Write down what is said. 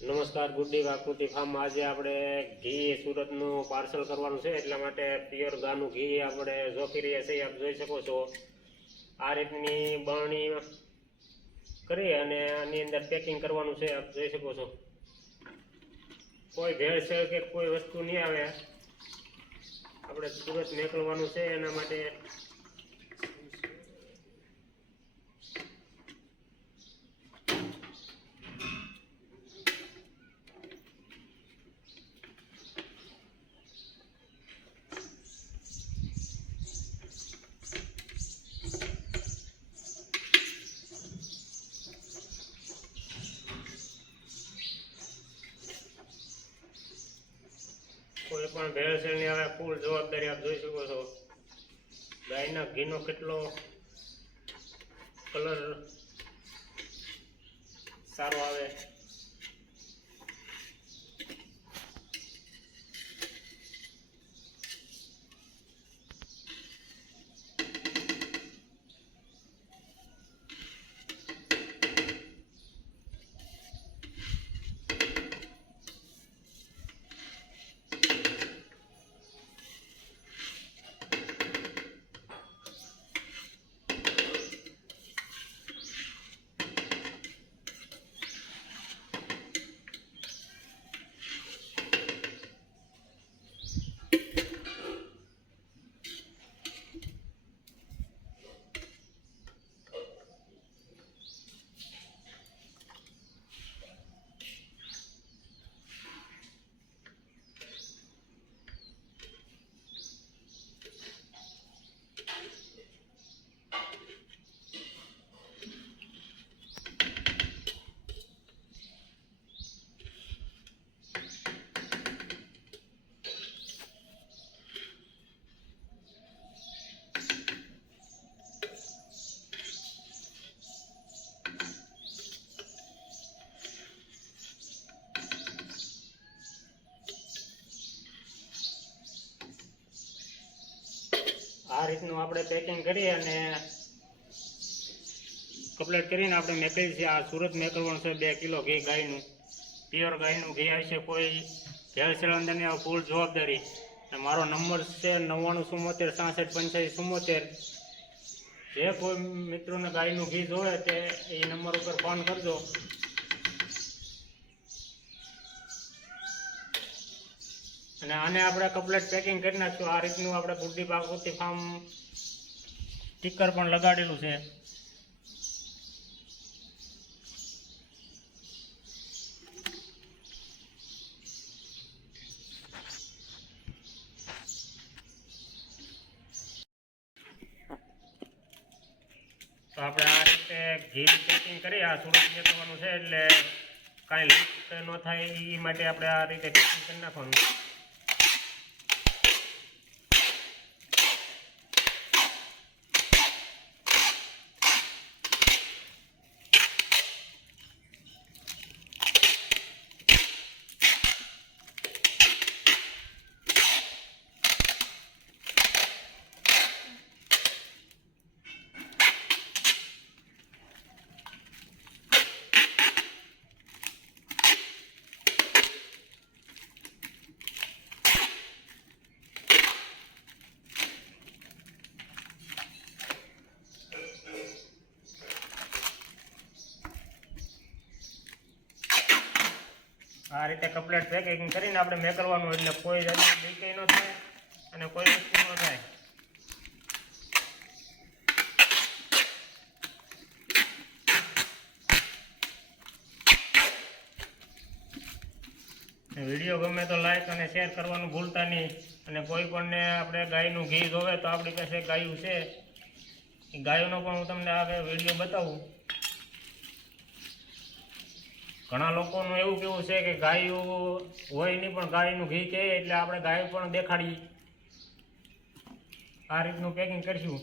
નમસ્કાર, good day આકૃતિ farm. આજે આપણે ઘી સુરતનું પાર્સલ કરવાનું છે, એટલા માટે પ્યોર ગાનું ઘી આપણે જોખી રહ્યા છીએ। આપ જોઈ શકો છો આ રીતની બરણી કરી અને આની અંદર પેકિંગ કરવાનું છે। આપ જોઈ શકો છો કોઈ ભેળસેળ કે કોઈ વસ્તુ નહીં આવે। આપણે સુરત મોકલવાનું છે, એના માટે કોઈ પણ ભેળસેળ નહીં આવે, ફૂલ જવાબદારી। આપ જોઈ શકો છો ગાયના ઘીનો કેટલો કલર સારો આવે। આ રીતનું આપણે પેકિંગ કરી અને કમ્પ્લીટ કરીને આપણે મેકલી છે। આ સુરત મેકલવાનું છે 2 કિલો ઘી ગાયનું, પ્યોર ગાયનું ઘી આવશે। કોઈ ભેળસેળ અંદર નહીં આવે, ફૂલ જવાબદારી। અને મારો નંબર છે 9974 66 85 75। જે કોઈ મિત્રોને ગાયનું ઘી જોવે તે એ નંબર ઉપર ફોન કરજો। અને આને આપણે કમ્પ્લીટ પેકિંગ કરી નાખશું। આ રીતનું આપણે ગુડ ડે આકૃતિ ફાર્મ સ્ટીકર પણ લગાડેલું છે। તો આપણે આ રીતે ઘી પેકિંગ કરી આ સુરત કરવાનું છે, એટલે કાંઈ લીક ન થાય એ માટે આપણે આ રીતે પેકિંગ કરી નાખવાનું। આ રીતે કમ્પ્લીટ પેકિંગ કરીને આપણે મેકલવાનું, એટલે કોઈ જાતની લીક ન થાય અને કોઈ વસ્તુ ન થાય। વિડીયો ગમે તો લાઈક અને શેર કરવાનું ભૂલતા નહીં। અને કોઈ પણને આપણે ગાયનું ઘી જોવે તો આપણી પાસે ગાયું છે, એ ગાયોનો પણ હું તમને આગળ વિડીયો બતાવું। ઘણા લોકોનું એવું કેવું છે કે ગાયું હોય નહીં પણ ગાયનું ઘી કહે એટલે આપણે ગાય પણ દેખાડીએ। આ રીતનું પેકિંગ કરીશું।